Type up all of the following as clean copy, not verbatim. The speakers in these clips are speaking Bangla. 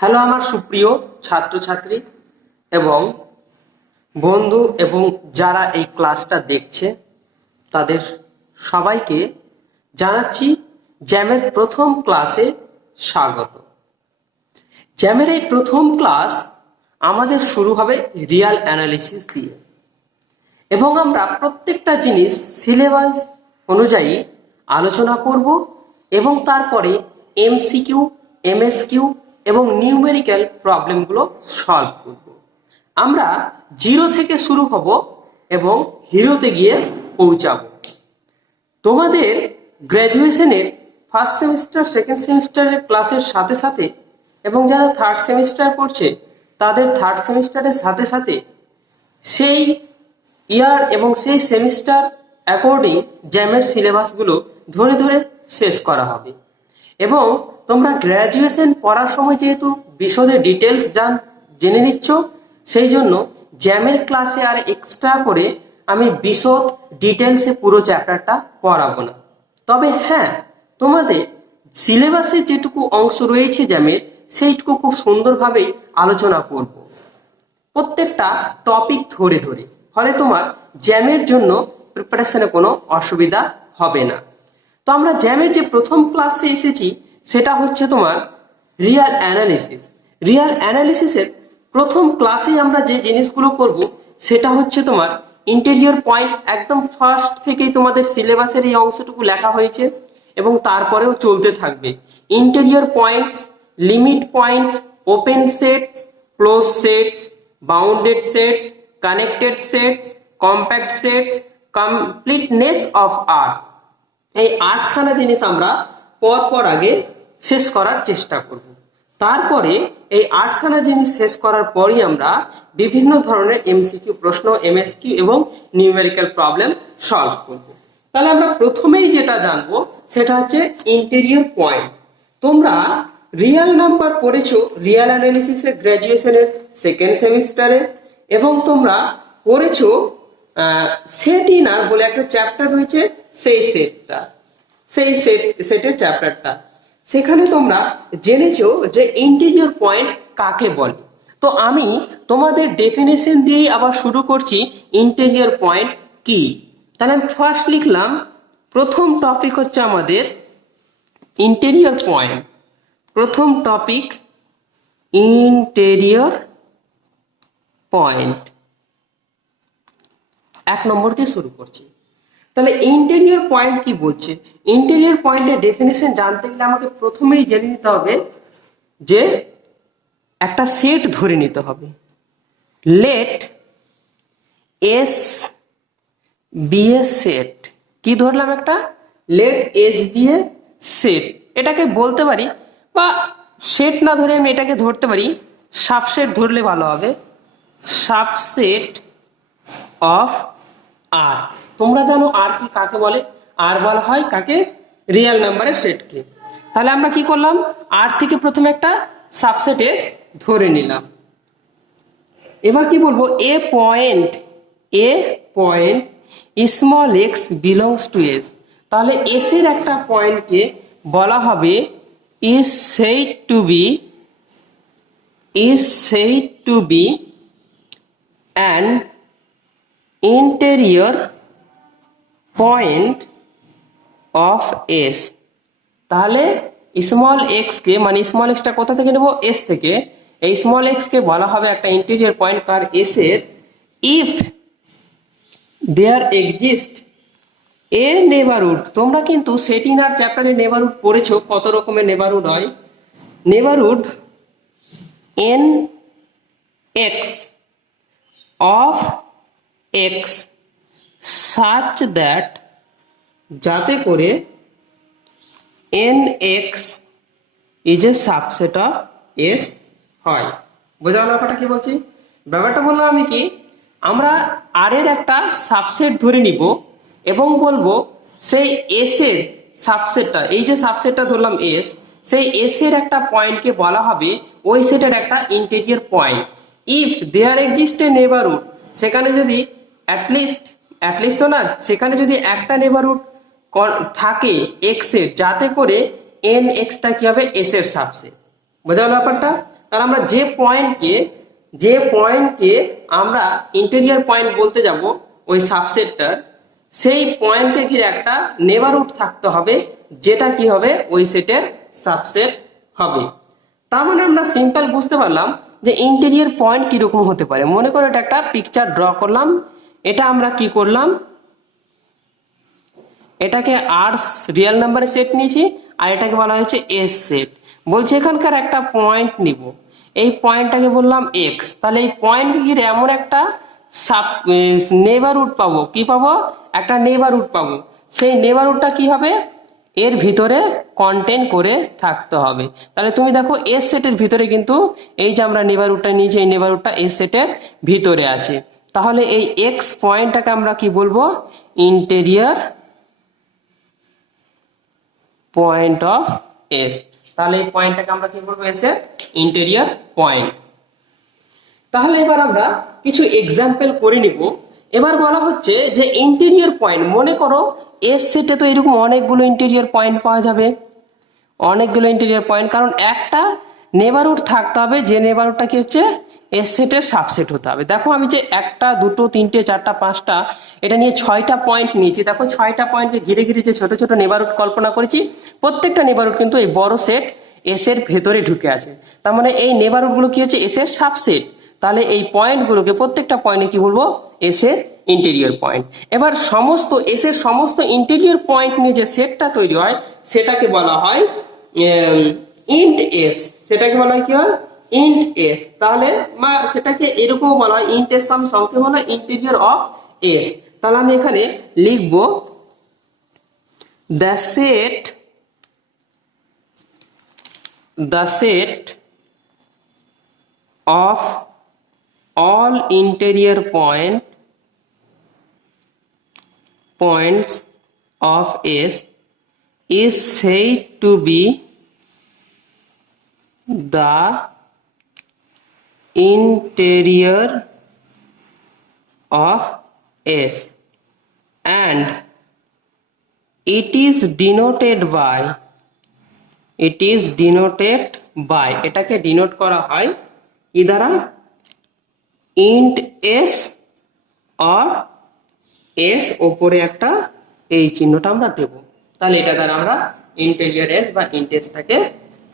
হ্যালো আমার সুপ্রিয় ছাত্রছাত্রী এবং বন্ধু এবং যারা এই ক্লাসটা দেখছে তাদের সবাইকে জানাচ্ছি জ্যামের প্রথম ক্লাসে স্বাগত। জ্যামের এই প্রথম ক্লাস আমাদের শুরু হবে রিয়াল অ্যানালিসিস দিয়ে এবং আমরা প্রত্যেকটা জিনিস সিলেবাস অনুযায়ী আলোচনা করব এবং তারপরে এমসিকিউ, এমএসকিউ এবং নিউমেরিক্যাল প্রবলেমগুলো সলভ করব। আমরা জিরো থেকে শুরু হব এবং হিরোতে গিয়ে পৌঁছাবো। তোমাদের গ্র্যাজুয়েশনের ফার্স্ট সেমিস্টার, সেকেন্ড সেমিস্টারের ক্লাসের সাথে সাথে এবং যারা থার্ড সেমিস্টার পড়ছে তাদের থার্ড সেমিস্টারের সাথে সাথে সেই ইয়ার এবং সেই সেমিস্টার অ্যাকর্ডিং জ্যামের সিলেবাসগুলো ধরে ধরে শেষ করা হবে। এবং তোমরা গ্র্যাজুয়েশন পড়ার সময় যেহেতু বিশদে ডিটেলস জেনে নিচ্ছ, সেই জন্য জ্যামের ক্লাসে আর এক্সট্রা করে আমি বিশদ ডিটেলসে পুরো চ্যাপ্টারটা পড়াবো না। তবে হ্যাঁ, তোমাদের সিলেবাসে যেটুকু অংশ রয়েছে জ্যামের সেইটুকু খুব সুন্দরভাবেই আলোচনা করব প্রত্যেকটা টপিক ধরে ধরে, ফলে তোমার জ্যামের জন্য প্রিপারেশনে কোনো অসুবিধা হবে না। তো আমরা জ্যামের যে প্রথম ক্লাসে এসেছি সেটা হচ্ছে তোমার রিয়াল অ্যানালিসিস। রিয়াল অ্যানালিসিসের প্রথম ক্লাসেই আমরা যে জিনিসগুলো করব সেটা হচ্ছে তোমার ইন্টেরিয়র পয়েন্ট। একদম ফার্স্ট থেকেই তোমাদের সিলেবাসের এই অংশটুকু লেখা হয়েছে এবং তারপরেও চলতে থাকবে। Interior points, limit points, open sets, close sets, bounded sets, connected sets, compact sets, completeness of R, এই 8খানা জিনিস আমরা পর আগে শেষ করার চেষ্টা করব। তারপরে এই 8খানা জিনিস শেষ করার পরই আমরা বিভিন্ন ধরনের এমসিকিউ প্রশ্ন, এমএসকিউ এবং নিউমেরিক্যাল প্রবলেম সলভ করব। তাহলে আমরা প্রথমেই যেটা জানবো সেটা হচ্ছে ইন্টেরিয়র পয়েন্ট। তোমরা রিয়াল নাম্বার পড়েছো রিয়াল অ্যানালিসিসের গ্র্যাজুয়েশনের সেকেন্ড সেমিস্টারে এবং তোমরা পড়েছো সেট ইনার বলে একটা চ্যাপ্টার রয়েছে, সেই সেটের চ্যাপ্টারটা। সেখানে তোমরা জেনেছো যে ইন্টেরিয়র পয়েন্ট কাকে বলে। তো আমি তোমাদের ডেফিনেশন দিয়েই আবার শুরু করছি ইন্টেরিয়র পয়েন্ট কি। তাহলে আমি ফার্স্ট লিখলাম, প্রথম টপিক হচ্ছে আমাদের ইন্টেরিয়র পয়েন্ট। প্রথম টপিক ইন্টেরিয়র পয়েন্ট, 1 নম্বর দিয়ে শুরু করছি। তাহলে ইন্টেরিয়র পয়েন্ট কি বলছে? ইন্টেরিয়র পয়েন্টের ডেফিনেশন জানতে গেলে আমাকে প্রথমেই জেনে নিতে হবে যে একটা সেট ধরে নিতে হবে। Late S be A set. কি ধরলাম? একটা late S be A set. এটাকে বলতে পারি, বা সেট না ধরে আমি এটাকে ধরতে পারি সাবসেট ধরলে ভালো হবে, সাবসেট অফ আর। তোমরা জানো আর কি কাকে বলে? আর বলা হয় কাকে? রিয়েল নাম্বারের সেটকে। তাহলে আমরা কি করলাম? আর থেকে প্রথমে একটা সাবসেট এস ধরে নিলাম। এবার কি বলবো? A point small x belongs to S. তাহলে এস এর একটা পয়েন্টকে বলা হবে is said to be an interior point of S. তাহলে স্মল এক্স কে, মানে স্মল এক্সটা কোথা থেকে নেব? এস থেকে। এই স্মল এক্স কে বলা হবে একটা ইন্টেরিয়র পয়েন্ট কার? এস এর। If there exist a neighbourhood. তোমরা কিন্তু সেটিং আর চ্যাপ্টারে নেবারহুড পড়েছো, কত রকমের নেবারহুড হয়। Neighbourhood N x of x such that, যাতে করে N x is a subset of S হয়। বোঝা গেল ব্যাপারটা কি বলছি? ব্যাপারটা বললাম আমি কি, আমরা আর এর একটা সাবসেট ধরে নিব এবং বলবো সেই এস এর সাবসেটটা, এই যে সাবসেটটা ধরলাম এস, সেই এস এর একটা পয়েন্টকে বলা হবে ওই সেটের একটা interior point. If there exist a neighbourhood, সেখানে যদি অ্যাটলিস্ট তো না, সেখানে যদি একটা নেবারহুড থাকে এক্স এর, যাতে করে এন এক্সটা কি হবে? এস এর সাবসেট। বোঝা গেল ব্যাপারটা? তাহলে আমরা যে পয়েন্টকে আমরা ইন্টেরিয়র পয়েন্ট বলতে যাব ওই সাবসেটটার, সেই পয়েন্টকে ঘিরে একটা নেবারহুড থাকতে হবে, যেটা কি হবে ওই সেটের সাবসেট হবে। তার মানে আমরা সিম্পল বুঝতে পারলাম যে ইন্টেরিয়র পয়েন্ট কিরকম হতে পারে। মনে করো এটা একটা পিকচার ড্র করলাম, এটা আমরা কি করলাম, এটাকে আর রিয়েল নাম্বারের সেট নিয়েছি, আর এটাকে বলা হয়েছে এস সেট। বলছি এখানকার একটা পয়েন্ট নিব, এই পয়েন্টটাকে বললাম এক্স। তাহলে এই পয়েন্ট ঘিরে এমন একটা নেবারহুড পাবো, কি পাবো, একটা নেবারহুড পাবো। সেই নেবারহুডটা কি হবে, এর ভিতরে কন্টেন করে থাকতে হবে। তাহলে তুমি দেখো এস সেটের ভিতরে কিন্তু এই যে আমরা নেবারহুডটা নিয়েছি, এই নেবারহুডটা এস সেটের ভিতরে আছে। তাহলে এই এক্স পয়েন্টটাকে আমরা কি বলবো, ইন্টেরিয়র পয়েন্ট অফ এস। তাহলে এই পয়েন্টটাকে আমরা কি বলবো, এস এর ইন্টেরিয়র পয়েন্ট। তাহলে এবার আমরা কিছু এক্সাম্পল করে নিব। এবার বলা হচ্ছে যে ইন্টেরিয়র পয়েন্ট, মনে করো এস সেটে তো এরকম অনেকগুলো ইন্টেরিয়র পয়েন্ট পাওয়া যাবে, অনেকগুলো ইন্টেরিয়র পয়েন্ট, কারণ একটা নেবারহুড থাকতে হবে, যে নেবারহুডটা কি হচ্ছে এস সেটের সাবসেট হতে হবে। দেখো আমি যে একটা, দুটো, তিনটে, চারটা, পাঁচটা, এটা নিয়ে 6টা পয়েন্ট নিয়েছি। দেখো 6টা পয়েন্টকে ঘিরে ঘিরে যে ছোট ছোট নেবারহুড কল্পনা করেছি, প্রত্যেকটা নেবারহুড কিন্তু এই বড় সেট এস এর ভেতরে ঢুকে আছে। তার মানে এই নেবারহুডগুলো কি হচ্ছে এস এর সাবসেট। তাহলে এই পয়েন্টগুলোকে প্রত্যেকটা পয়েন্টে কি বলবো, এস এর ইন্টেরিয়র পয়েন্ট। এবার সমস্ত এস এর সমস্ত ইন্টেরিয়র পয়েন্ট নিয়ে যে সেটটা তৈরি হয় সেটাকে বলা হয় ইন্ট এস। সেটাকে বলা হয় কি হয়, ইন্ট এস। তাহলে সেটাকে এরকম বলা হয় ইন্ট এস, আমি সংক্ষেপে বলা হয় ইন্টেরিয়র অফ এস। তাহলে আমি এখানে লিখবো the set of all interior points of S is said to be the interior of S, and it is denoted by এটাকে ডিনোট করা হয় কি দ্বারা, ইন্ট এস অর এস ওপরে একটা এই চিহ্নটা আমরা দেব। তাহলে এটা দ্বারা আমরা ইন্টেরিয়র এস বা ইন্ট এসটাকে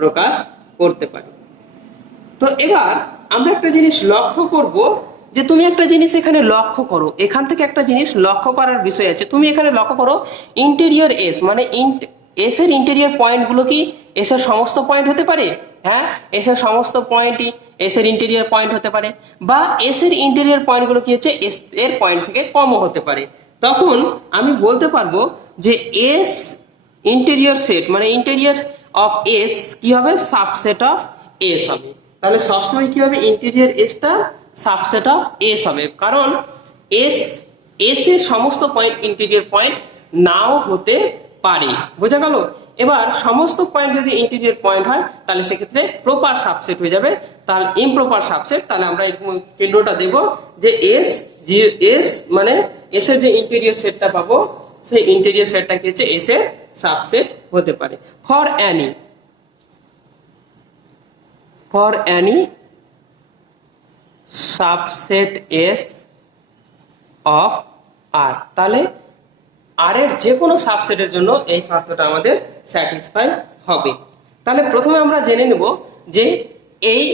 প্রকাশ করতে পারি। তো এবার আমরা একটা জিনিস লক্ষ্য করব, যে তুমি একটা জিনিস এখানে লক্ষ্য করো, এখান থেকে একটা জিনিস লক্ষ্য করার বিষয় আছে। তুমি এখানে লক্ষ্য করো ইন্টেরিয়র এস মানে এস এর ইন্টেরিয়র পয়েন্টগুলো কি এস এর সমস্ত পয়েন্ট হতে পারে? হ্যাঁ, এস এর সমস্ত পয়েন্টই এস এর ইন্টেরিয়র পয়েন্ট হতে পারে, বা এস এর ইন্টেরিয়র পয়েন্টগুলো কি হচ্ছে এস এর পয়েন্ট থেকে কমও হতে পারে। তখন আমি বলতে পারবো যে এস ইন্টেরিয়র সেট মানে ইন্টেরিয়র অফ এস কি হবে, সাবসেট অফ এস হবে। তাহলে সবসময় কি হবে, ইন্টেরিয়র এসটা সাবসেট অফ এস হবে, কারণ এস এর সমস্ত পয়েন্ট ইন্টেরিয়র পয়েন্ট নাও হতে পারে। বোঝা গেল? এবার সমস্ত পয়েন্ট যদি ইন্টেরিয়র পয়েন্ট হয় তাহলে সেক্ষেত্রে প্রপার সাবসেট হয়ে যাবে। তাহলে ইমপ্রপার সাবসেট, তাহলে আমরা এই চিহ্নটা দেব যে এস মানে এস এর যে ইন্টেরিয়র সেটটা পাবো সেই ইন্টেরিয়র সেটটা কি হচ্ছে এস এর সাবসেট হতে পারে। For any subset S of R, তাহলে আর এর যে কোনো সাবসেটের জন্য এই শর্তটা আমাদের স্যাটিসফাই হবে। তাহলে প্রথমে আমরা জেনে নেব যে এই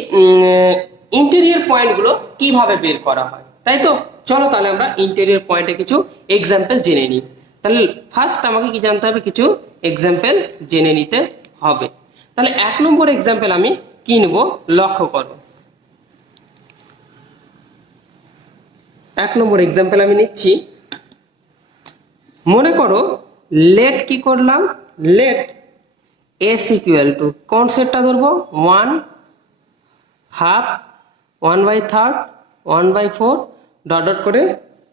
ইন্টেরিয়র পয়েন্টগুলো কিভাবে বের করা হয়, তাই তো? চলো তাহলে আমরা ইন্টেরিয়র পয়েন্টে কিছু এক্সাম্পল জেনে নিই। তাহলে ফার্স্ট আমাকে কি জানতে হবে, কিছু এক্সাম্পল জেনে নিতে হবে। তাহলে 1 নম্বর এক্সাম্পল আমি কি নেব, লক্ষ্য করো। 1 নম্বর এক্সাম্পল আমি নিচ্ছি। মনে করো লেট কি করলাম, লেট এস ইকুয়াল টু কোন সেটটা ধরবো, 1/2 1/3 1/4 ডট ডট করে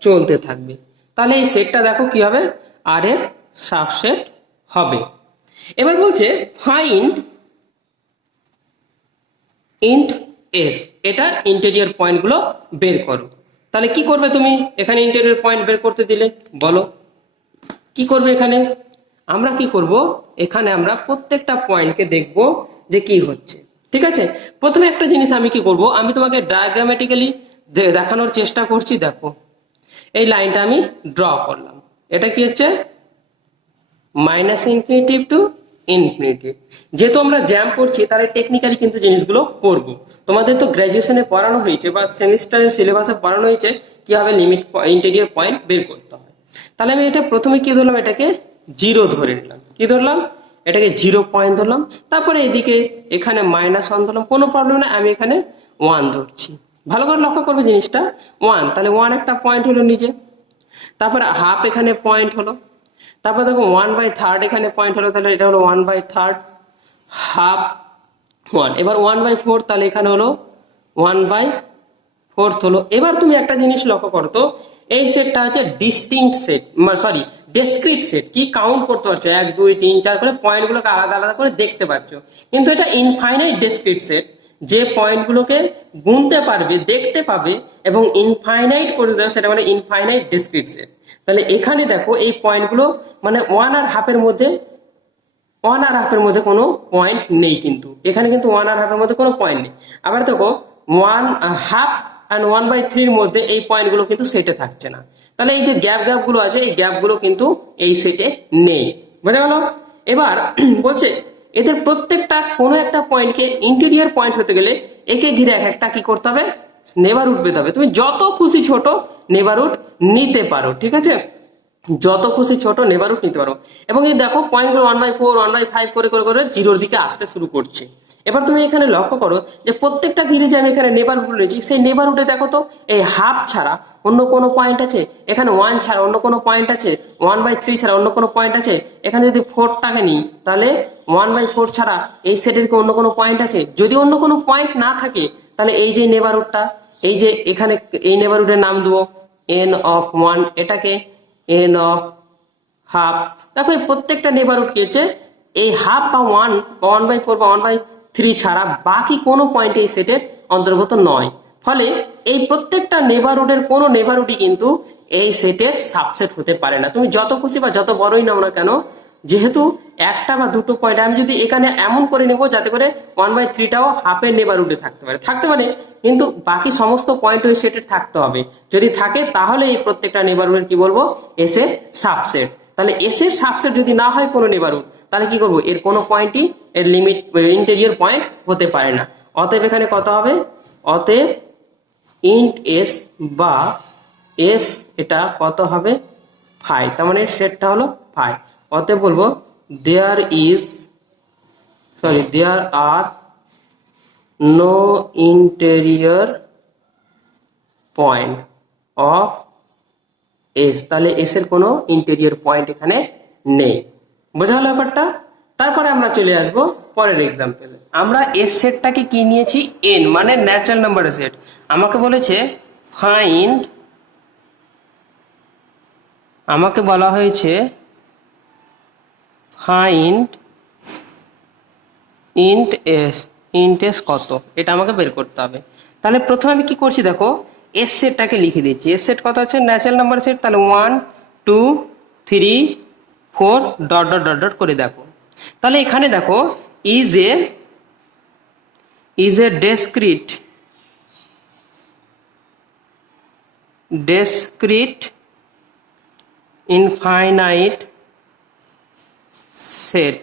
চলতে থাকবে। তাহলে এই সেটটা দেখো কি হবে, আর এর সাবসেট হবে। এবার বলছে ফাইন্ড ইন্ট এস, এটা ইন্টেরিয়র পয়েন্টগুলো বের করো। তাহলে কি করবে তুমি এখানে ইন্টেরিয়র পয়েন্ট বের করতে দিলে, বলো কি করবে? এখানে আমরা কি করব, এখানে আমরা প্রত্যেকটা পয়েন্টকে দেখব যে কি হচ্ছে। ঠিক আছে, প্রথমে একটা জিনিস আমি কি করব, আমি তোমাকে ডায়াগ্রামেটিক্যালি দেখানোর চেষ্টা করছি। দেখো এই লাইনটা আমি ড্র করলাম, এটা কি হচ্ছে মাইনাস ইনফিনিটিভ টু ইনফিনিটিভ। যেহেতু আমরা জ্যাম করছি তাহলে টেকনিক্যালি কিন্তু জিনিসগুলো করব। তোমাদের তো গ্র্যাজুয়েশনে পড়ানো হয়েছে বা সেমিস্টারের সিলেবাসে পড়ানো হয়েছে কিভাবে লিমিট ইন্টেরিয়র পয়েন্ট বের করতে হয়। তাহলে আমি এটা প্রথমে কি ধরলাম, এটাকে 0 ধরে নিলাম। কি ধরলাম, এটাকে 0 পয়েন্ট ধরলাম। তারপরে এদিকে এখানে -1 ধরলাম, কোনো প্রবলেম না, আমি এখানে 1 ধরছি। ভালো করে লক্ষ্য করবে জিনিসটা, 1, তাহলে 1 একটা পয়েন্ট হলো নিজে। তারপরে হাফ এখানে পয়েন্ট হলো। তারপর দেখো 1/3 এখানে পয়েন্ট হলো, তাহলে এটা হলো 1/3, হাফ 1। এবার 1/4, তাহলে এখানে হলো 1/4 হলো। এবার তুমি একটা জিনিস লক্ষ্য করো তো, এই সেটটা হচ্ছে ডিস্টিংক্ট সেট, সরি ডেসক্রিট সেট। কি কাউন্ট করতে পারছো, 1 2 3 4 করে পয়েন্টগুলোকে আলাদা আলাদা করে দেখতে পাচ্ছ। কিন্তু এটা ইনফাইনাইট ডেসক্রিট সেট, যে পয়েন্টগুলোকে গুনতে পারবে, দেখতে পাবে এবং ইনফাইনাইট করে দেবে, সেটা মানে ইনফাইনাইট ডেসক্রিট সেট। তাহলে এখানে দেখো এই পয়েন্টগুলো মানে 1 আর হাফের মধ্যে, 1 আর হাফের মধ্যে কোনো পয়েন্ট নেই, কিন্তু এখানে কিন্তু 1 আর হাফের মধ্যে কোনো পয়েন্ট নেই। আবার দেখো 1/2 and 1/3 মধ্যে এই পয়েন্টগুলো কিন্তু সেটে থাকছে না। তাহলে এই যে গ্যাপ গুলো আছে, এই গ্যাপগুলো কিন্তু এই সেটে নেই। বোঝা গেল? এবার বলছে এদের প্রত্যেকটা কোনো একটা পয়েন্টকে ইন্টেরিয়র পয়েন্ট হতে গেলে একে ঘিরে এক একটা কি করতে হবে, নেবারহুড পেতে হবে। তুমি যত খুশি ছোট নেবারহুড নিতে পারো, ঠিক আছে, যত খুশি ছোট নেবারহুড নিতে পারো। এবং এই দেখো পয়েন্টগুলো 1/4 1/5 করে করে করে 0-র দিকে আসতে শুরু করছে। এবার তুমি এখানে লক্ষ্য করো যে প্রত্যেকটা ঘিরে যে আমি এখানে নেবারহুড নিয়েছি, সেই নেবারহুডে দেখো তো এই হাফ ছাড়া অন্য কোনো পয়েন্ট আছে, এখানে 1 ছাড়া অন্য কোনো পয়েন্ট আছে, 1/3 ছাড়া অন্য কোনো পয়েন্ট আছে। এখানে যদি 4টাকে নিই তাহলে 1/4 ছাড়া এই সেটের কি অন্য কোনো পয়েন্ট আছে? যদি অন্য কোনো পয়েন্ট না থাকে তাহলে এই যে নেবারহুডটা, এই যে এখানে এই নেবারহুডের নাম দেবো n(1), এটাকে n(½). দেখো এই প্রত্যেকটা নেবারহুড কি হচ্ছে, এই হাফ বা 1 বা 1/4 বা 1/3 ছাড়া বাকি কোনো পয়েন্ট এই সেটের অন্তর্গত নয়। ফলে এই প্রত্যেকটা নেবারহুডের কোনো নেবারহুডই কিন্তু এই সেটের সাবসেট হতে পারে না। তুমি যত খুশি বা যত বড়ই নাও না কেন, যেহেতু একটা বা দুটো পয়েন্ট আমি যদি এখানে এমন করে নেব যাতে করে 1/3টাও হাফের নেবারহুডে থাকতে পারে, কিন্তু বাকি সমস্ত পয়েন্ট ওই সেটের থাকতে হবে। যদি থাকে তাহলে এই প্রত্যেকটা নেবারহুডের কি বলবো, এস এর সাবসেট। তাহলে এস এর সাবসেট যদি না হয় কোনো নেবারহুড, তাহলে কি করবো, এর কোনো পয়েন্টই এর লিমিট ইন্টেরিয়র পয়েন্ট হতে পারে না। অতএব এখানে কত হবে, অতএব ইন্ট এস বা এস এটা কত হবে 5, তার মানে সেটটা হলো 5। অতএব বলবো there are no interior point of S. তাহলে এস এর কোনো ইন্টেরিয়র পয়েন্ট এখানে নেই। বোঝা গেল ব্যাপারটা? তারপরে আমরা চলে আসবো পরের এক্সাম্পলে। আমরা এস সেটটাকে কি নিয়েছি, এন মানে ন্যাচারাল নাম্বারের সেট। আমাকে বলেছে আমাকে বলা হয়েছে ফাইন্ড ইন্ট এস কত, এটা আমাকে বের করতে হবে। তাহলে প্রথমে আমি কি করছি, দেখো এস সেটটাকে লিখে দিচ্ছি। এস সেট কত আছে, ন্যাচারাল নাম্বার সেট। তাহলে 1 2 3 4 ডট ডট ডট ডট করে দেখো। তাহলে এখানে দেখো ইজ এ ডেসক্রিট ইনফাইনাইট সেট।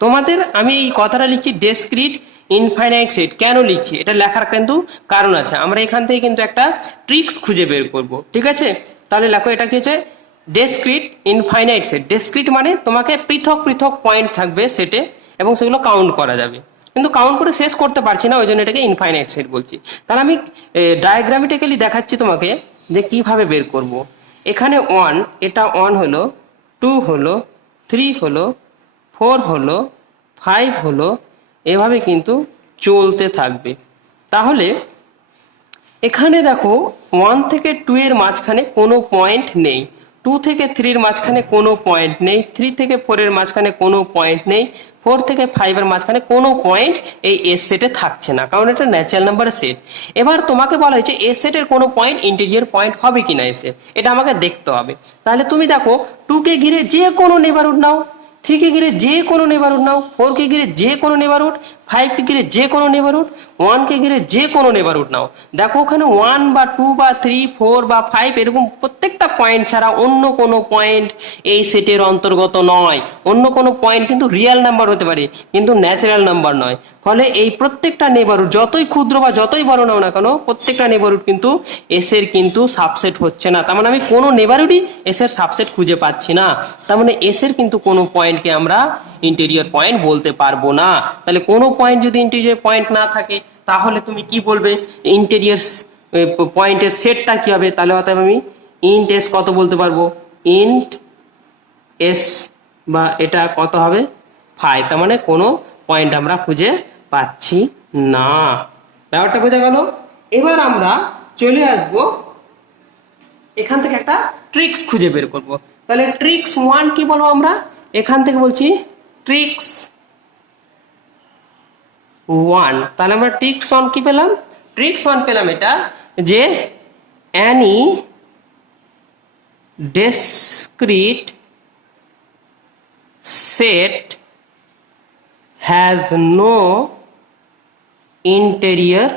তোমাদের আমি এই কথাটা লিখছি ডেসক্রিট ইনফাইনাইট সেট। কেন লিখছি, এটা লেখার কিন্তু কারণ আছে। আমরা এখান থেকে কিন্তু একটা ট্রিক্স খুঁজে বের করব, ঠিক আছে। তাহলে লেখো এটা কি হচ্ছে ডেসক্রিট ইনফাইনাইট সেট। ডেসক্রিট মানে তোমাকে পৃথক পৃথক পয়েন্ট থাকবে সেটে এবং সেগুলো কাউন্ট করা যাবে, কিন্তু কাউন্ট করে শেষ করতে পারছি না, ওই জন্য এটাকে ইনফাইনাইট সেট বলছি। তাহলে আমি ডায়াগ্রামেটিক্যালি দেখাচ্ছি তোমাকে যে কিভাবে বের করব। এখানে 1, এটা 1 হলো, 2 হলো, 3 হলো, 4 হলো, 5 হলো, এভাবে কিন্তু চলতে থাকবে। তাহলে এখানে দেখো 1 থেকে 2 এর মাঝখানে কোনো পয়েন্ট নেই, 2 থেকে 3 এর মাঝখানে কোনো পয়েন্ট নেই, 3 থেকে 4 এর মাঝখানে কোনো পয়েন্ট নেই, 4 থেকে 5 এর মাঝখানে কোনো পয়েন্ট এই এস সেটে থাকছে না, কারণ এটা ন্যাচারাল নাম্বারের সেট। এবার তোমাকে বলা হয়েছে এস সেটের কোনো পয়েন্ট ইন্টিরিয়র পয়েন্ট হবে কিনা এসে, এটা আমাকে দেখতে হবে। তাহলে তুমি দেখো 2 কে ঘিরে যে কোনো নেবারহুড নাও, 3 কে ঘিরে যে কোনো নেবারহুড নাও, 4 কে ঘিরে যে কোনো নেবারহুড, 5 কে ঘিরে যে কোনো নেবারহুড, 1 কে ঘিরে যে কোনো নেবারহুড নাও। দেখো ওখানে 1 বা 2 বা 3 4 বা 5 এরকম প্রত্যেকটা পয়েন্ট ছাড়া অন্য কোনো পয়েন্ট এই সেটের অন্তর্গত নয়। অন্য কোনো পয়েন্ট কিন্তু রিয়েল নাম্বার হতে পারে, কিন্তু ন্যাচারাল নাম্বার নয়। ফলে এই প্রত্যেকটা নেবারহুড যতই ক্ষুদ্র বা যতই বড় নাও না কেন, প্রত্যেকটা নেবারহুড কিন্তু এস এর কিন্তু সাবসেট হচ্ছে না। তার মানে আমি কোনো নেবারহুডই এস এর সাবসেট খুঁজে পাচ্ছি না। তার মানে এস এর কিন্তু কোনো পয়েন্টকে আমরা ইন্টেরিয়র পয়েন্ট বলতে পারবো না। তাহলে কোনো পয়েন্ট যদি ইন্টেরিয়র পয়েন্ট না থাকে, তাহলে তুমি কি বলবে? ইন্টেরিয়র পয়েন্টের সেটটা কি হবে? তাহলে অতএব আমি ইন্ট এস কত বলতে পারবো? ইন্ট এস বা এটা কত হবে? 5। তার মানে কোনো পয়েন্ট আমরা খুঁজে পাচ্ছি না। ব্যাপারটা বোঝা গেল? এবার আমরা চলে আসব এখান থেকে একটা ট্রিক্স খুঁজে বের করব। তাহলে ট্রিক্স 1 কি বলবো আমরা? এখান থেকে বলছি ট্রিক্স 1। তাহলে আমরা ট্রিক্স 1 কি পেলাম? ট্রিক্স 1 পেলাম এটা যে any discrete set has no interior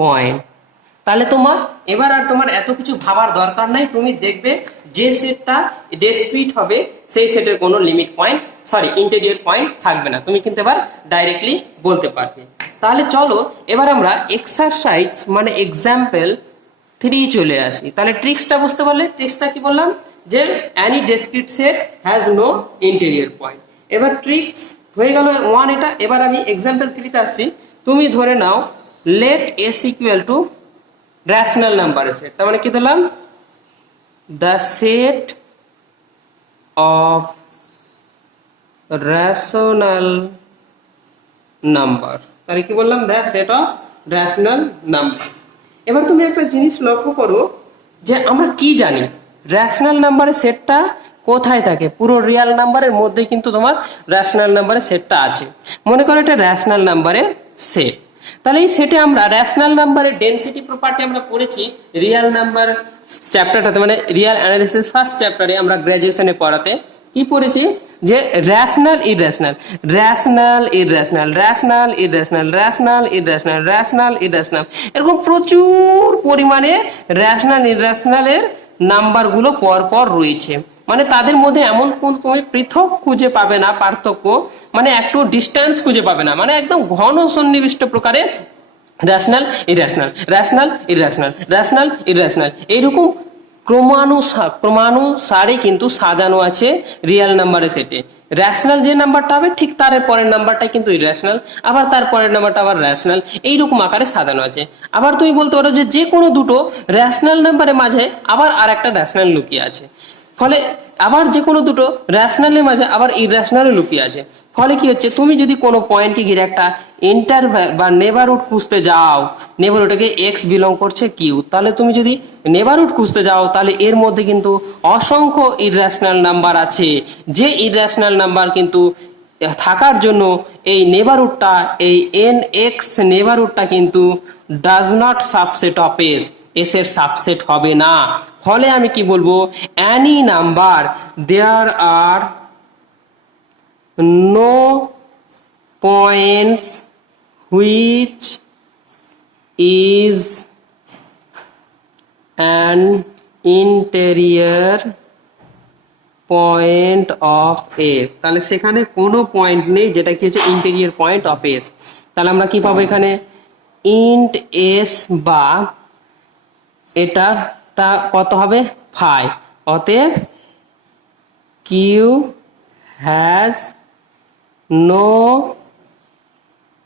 point। তাহলে তোমার এবার আর তোমার এত কিছু ভাবার দরকার নাই। তুমি দেখবে যে সেটটা ডিসক্রিট হবে সেই সেটের কোনো লিমিট পয়েন্ট ইন্টেরিয়র পয়েন্ট থাকবে না। তুমি কিন্তু এবার ডাইরেক্টলি বলতে পারবে। তাহলে চলো এবার আমরা এক্সারসাইজ মানে এক্সাম্পল 3 চলে আসি। তাহলে ট্রিক্সটা বুঝতে পারলে? ট্রিক্সটা কি বললাম? যে any discrete set has no interior point। এবার ট্রিক্স হয়ে গেল 1 এটা। এবার আমি এক্সাম্পল 3 তে আসছি। তুমি ধরে নাও let s equal to rational নাম্বারের সেট। তার মানে কি দিলাম? the set of rational number। তাহলে কি বললাম? the set of rational number। এবার তুমি একটা জিনিস লক্ষ্য করো যে আমরা কি জানি রেশনাল নাম্বারের সেটটা কোথায় থাকে? পুরো রিয়েল নাম্বারের মধ্যে কিন্তু তোমার রেশনাল নাম্বারের সেটটা আছে। মনে করো এটা রেশনাল নাম্বারের সেট। তাহলে এই সেটে আমরা রেশনাল নাম্বারের ডেনসিটি প্রপার্টি আমরা পড়েছি রিয়েল নাম্বার চ্যাপ্টারটাতে, মানে রিয়েল অ্যানালিসিস ফার্স্ট চ্যাপ্টারে আমরা গ্র্যাজুয়েশনে পড়াতে কি পড়েছি? যে rational irrational, rational irrational, rational irrational, rational irrational, rational irrational, এরকম প্রচুর পরিমাণে রেশনাল ইররেশনালের নাম্বারগুলো পরপর রয়েছে। মানে তাদের মধ্যে এমন কোন তুমি পৃথক খুঁজে পাবে না পার্থক্য, মানে একটু ডিস্টেন্স খুঁজে পাবে না, মানে একদম ঘন সন্নিবিষ্ট প্রকারে rational irrational, rational irrational, rational irrational এইরকম ক্রমানুসারে কিন্তু সাজানো আছে রিয়েল নাম্বারের সেটে। রেশনাল যে নাম্বারটা হবে ঠিক তার পরের নাম্বারটা কিন্তু ইররেশনাল, আবার তার পরের নাম্বারটা আবার রেশনাল, এইরকম আকারে সাজানো আছে। আবার তুমি বলতে পারো যে কোনো দুটো রেশনাল নাম্বারের মাঝে আবার আর একটা রেশনাল লুকিয়ে আছে। ফলে আবার যে কোনো দুটো রেশনালের মাঝে আবার ইররেশনাল লুকিয়ে আছে। ফলে কি হচ্ছে? তুমি যদি কোনো পয়েন্টকে ঘিরে একটা ইন্টারভ্যাল বা নেবারহুড খুঁজতে যাও, নেবারহুডকে এক্স বিলং করছে কিউ, তাহলে তুমি যদি নেবারহুড খুঁজতে যাও তাহলে এর মধ্যে কিন্তু অসংখ্য ইররেশনাল নাম্বার আছে। যে ইররেশনাল নাম্বার কিন্তু থাকার জন্য এই নেবারহুডটা, এই এন এক্স নেবারহুডটা কিন্তু does not subset of S, S এর সাবসেট হবে না। ফলে আমি কি বলবো? Any number there are no points which is an interior point of S. তাহলে সেখানে কোনো পয়েন্ট নেই যেটা কি হচ্ছে ইন্টেরিয়র পয়েন্ট অফ এস। তাহলে আমরা কি পাবো এখানে? ইন্ট এস বা এটা তা কত হবে? 5। অতএব Q has no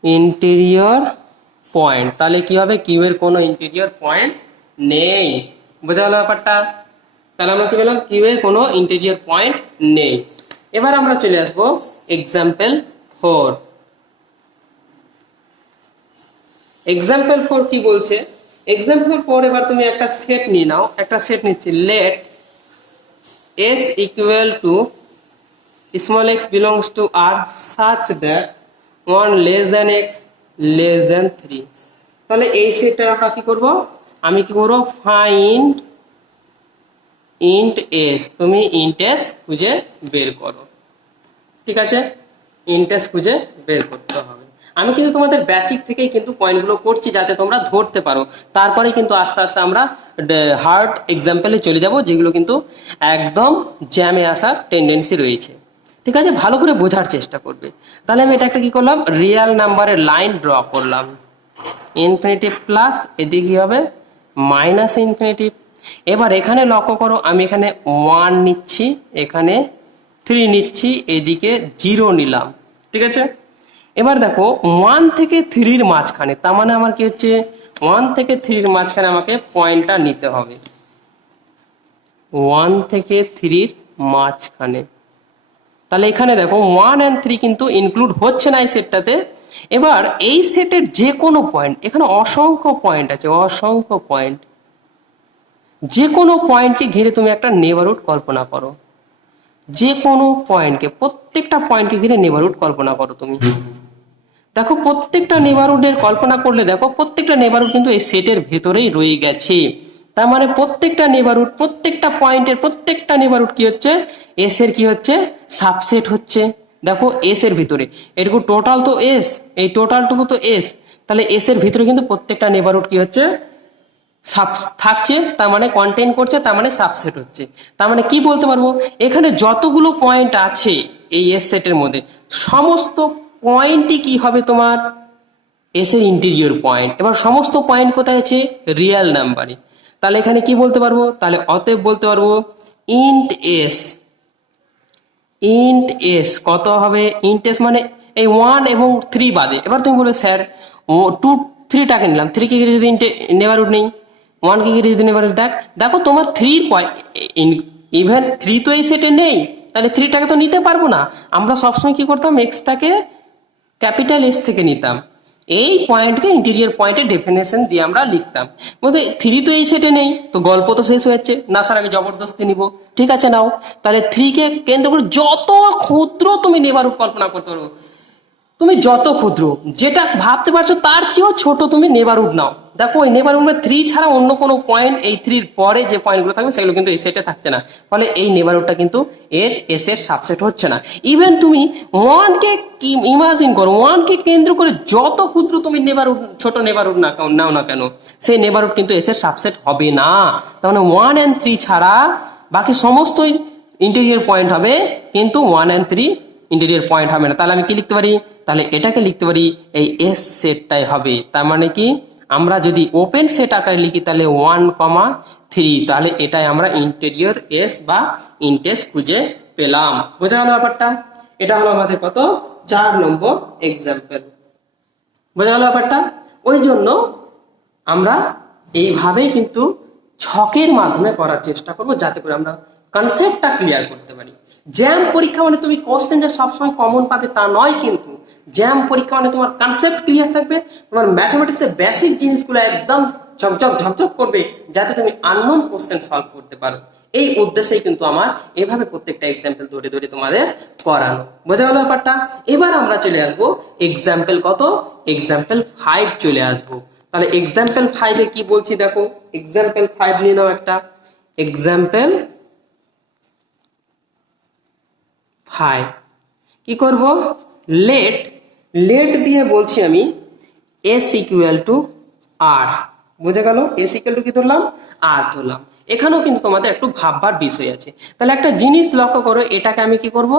interior point. তাহলে কি হবে? কিউ এর কোনো ইন্টেরিয়র পয়েন্ট নেই। বোঝা গেল ব্যাপারটা? তাহলে আমরা কি বললাম? কিউ এর কোনো ইন্টেরিয়র পয়েন্ট নেই। এবার আমরা চলে আসবো এক্সাম্পল 4। এক্সাম্পল 4 কি বলছে? এক্সাম্পল 4 এবার তুমি একটা সেট নিয়ে নাও। একটা সেট নিচ্ছি, late s equal to small x belongs to R such that 1 less than x less than 3। তাহলে এই সেটটা আমরা কি করব? আমি কি করব? Find int s। তুমি ইন্ট s খুঁজে বের করো। ঠিক আছে, ইন্টেস খুঁজে বের করতে হবে। আমি কিন্তু তোমাদের বেসিক থেকেই কিন্তু পয়েন্টগুলো করছি যাতে তোমরা ধরতে পারো, তারপরে কিন্তু আস্তে আস্তে আমরা হার্ড এক্সাম্পলে চলে যাব, যেগুলো কিন্তু একদম জ্যামে আসার টেন্ডেন্সি রয়েছে। ঠিক আছে, ভালো করে বোঝার চেষ্টা করবে। তাহলে আমি এটা একটা কি করলাম, রিয়েল নাম্বারের লাইন ড্র করলাম, ইনফিনিটিভ প্লাস, এদিকে কি হবে মাইনাস ইনফিনিটিভ। এবার এখানে লক্ষ্য করো, আমি এখানে 1 নিচ্ছি, এখানে 3 নিচ্ছি, এদিকে 0 নিলাম। ঠিক আছে, এবার দেখো 1 থেকে 3 মাঝখানে, তার মানে আমার কি হচ্ছে 1 থেকে 3 মাঝখানে আমাকে পয়েন্টটা নিতে হবে, 1 থেকে 3 মাঝখানে। তাহলে এখানে দেখো 1 and 3 কিন্তু ইনক্লুড হচ্ছে না এই সেটটাতে। এবার এই সেটের যে কোনো পয়েন্ট, এখানে অসংখ্য পয়েন্ট আছে, অসংখ্য পয়েন্ট, যে কোনো পয়েন্টকে ঘিরে তুমি একটা নেবারহুড কল্পনা করো, যে কোনো পয়েন্টকে, প্রত্যেকটা পয়েন্টকে ঘিরে নেবারহুড কল্পনা করো তুমি। দেখো প্রত্যেকটা নেবারহুডের কল্পনা করলে দেখো প্রত্যেকটা নেবারহুড কিন্তু এই সেটের ভেতরেই রয়ে গেছে। তার মানে প্রত্যেকটা নেবারহুড, প্রত্যেকটা পয়েন্টের প্রত্যেকটা নেবারহুড কি হচ্ছে, এস এর কি হচ্ছে, সাবসেট হচ্ছে। দেখো এস এর ভিতরে, এটুকু টোটাল তো এস, এই টোটালটুকু তো এস, তাহলে এস এর ভিতরে কিন্তু প্রত্যেকটা নেবারহুড কি হচ্ছে, থাকছে, তার মানে কন্টেইন করছে, তার মানে সাবসেট হচ্ছে। তার মানে কি বলতে পারবো, এখানে যতগুলো পয়েন্ট আছে এই এস সেটের মধ্যে, সমস্ত পয়েন্টই কি হবে তোমার এস এর ইন্টিরিয়র পয়েন্ট। এবার সমস্ত পয়েন্ট কোথায় আছে, রিয়েল নাম্বারে। তাহলে এখানে কি বলতে পারবো, তাহলে অতএব বলতে পারবো ইন্ট এস, ইন্ট এস কত হবে, ইন্ট এস মানে এই 1 এবং 3 বাদে। এবার তুমি বলবে স্যার 3টাকে নিলাম, 3 কে ঘিরে যদি নেবারহুড নেই, 1 কে ঘিরে যদি নেবারহুড, দেখো তোমার 3 ইভেন 3 তো এই সেটে নেই, তাহলে 3টাকে তো নিতে পারবো না। আমরা সবসময় কি করতাম, এক্সটাকে ক্যাপিটাল এস থেকে নিতাম, এই পয়েন্টকে ইন্টিরিয়র পয়েন্টের ডেফিনেশন দিয়ে আমরা লিখতাম। বলতে 3 তো এই সেটে নেই, তো গল্প তো শেষ হয়েছে না স্যার, আমি জবরদস্তি নিব। ঠিক আছে নাও, তাহলে 3 কে কেন্দ্র করে যত ক্ষুদ্র তুমি নেবারহুড কল্পনা করতে পারো, তুমি যত ক্ষুদ্র, যেটা ভাবতে পারছো তার চেয়েও ছোট তুমি নেবারহুড নাও। দেখো ওই নেবারহুড 3 ছাড়া অন্য কোনো পয়েন্ট, এই 3 পরে যে পয়েন্টগুলো থাকবে সেগুলো কিন্তু এই সেটে থাকছে না, ফলে এই নেবারহুডটা কিন্তু এর এস এর সাবসেট হচ্ছে না। ইভেন তুমি 1 কে ইমাজিন করো, 1 কে কেন্দ্র করে যত ক্ষুদ্র তুমি নেবারহুড, ছোট নেবারহুড নাও না কেন, সেই নেবারহুড কিন্তু এস এর সাবসেট হবে না। তার মানে 1 and 3 ছাড়া বাকি সমস্তই ইন্টেরিয়র পয়েন্ট হবে, কিন্তু 1 and 3 ইন্টেরিয়র পয়েন্ট হবে না। তাহলে আমি কি লিখতে পারি, তাহলে এটাকে লিখতে পারি এই এস সেটটাই হবে। তার মানে কি, আমরা যদি ওপেন সেট আকারে লিখি তাহলে 1,3, তাহলে এটাই আমরা ইন্টেরিয়র এস বা ইন্টেস খুঁজে পেলাম। বোঝা গেল ব্যাপারটা? এটা হলো আমাদের কত, 4 নম্বর এক্সাম্পল। বোঝা গেল ব্যাপারটা? ওই জন্য আমরা এইভাবেই কিন্তু ছকের মাধ্যমে করার চেষ্টা করব, যাতে করে আমরা কনসেপ্টটা ক্লিয়ার করতে পারি। জ্যাম পরীক্ষা মানে তুমি কোশ্চেন যে সবসময় কমন পাবে তা নয়, কিন্তু জ্যাম পরীক্ষা মানে তোমার কনসেপ্ট ক্লিয়ার থাকবে, তোমার ম্যাথমেটিক্সের বেসিক জিনিসগুলো একদম ঝকঝক ঝকঝক করবে, যাতে তুমি আননোন কোশ্চেন সলভ করতে পারো। এই উদ্দেশ্যেই কিন্তু আমার এভাবে প্রত্যেকটা এক্সাম্পল ধরে ধরে তোমাদের করানো। বোঝা গেল ব্যাপারটা? এবার আমরা চলে আসবো এক্সাম্পল কত, এক্সাম্পল 5 চলে আসবো। তাহলে এক্সাম্পল 5 এ কি বলছি দেখো, এক্সাম্পল 5 নিয়ে নাও একটা, এক্সাম্পল 5 কি করব, লেট, লেট দিয়ে বলছি আমি এস ইকুয়াল টু আর। বুঝে গেল? এস ইকুয়াল টু কি ধরলাম, আর ধরলাম। এখানেও কিন্তু তোমাদের একটু ভাববার বিষয় আছে। তাহলে একটা জিনিস লক্ষ্য করো, এটাকে আমি কি করব,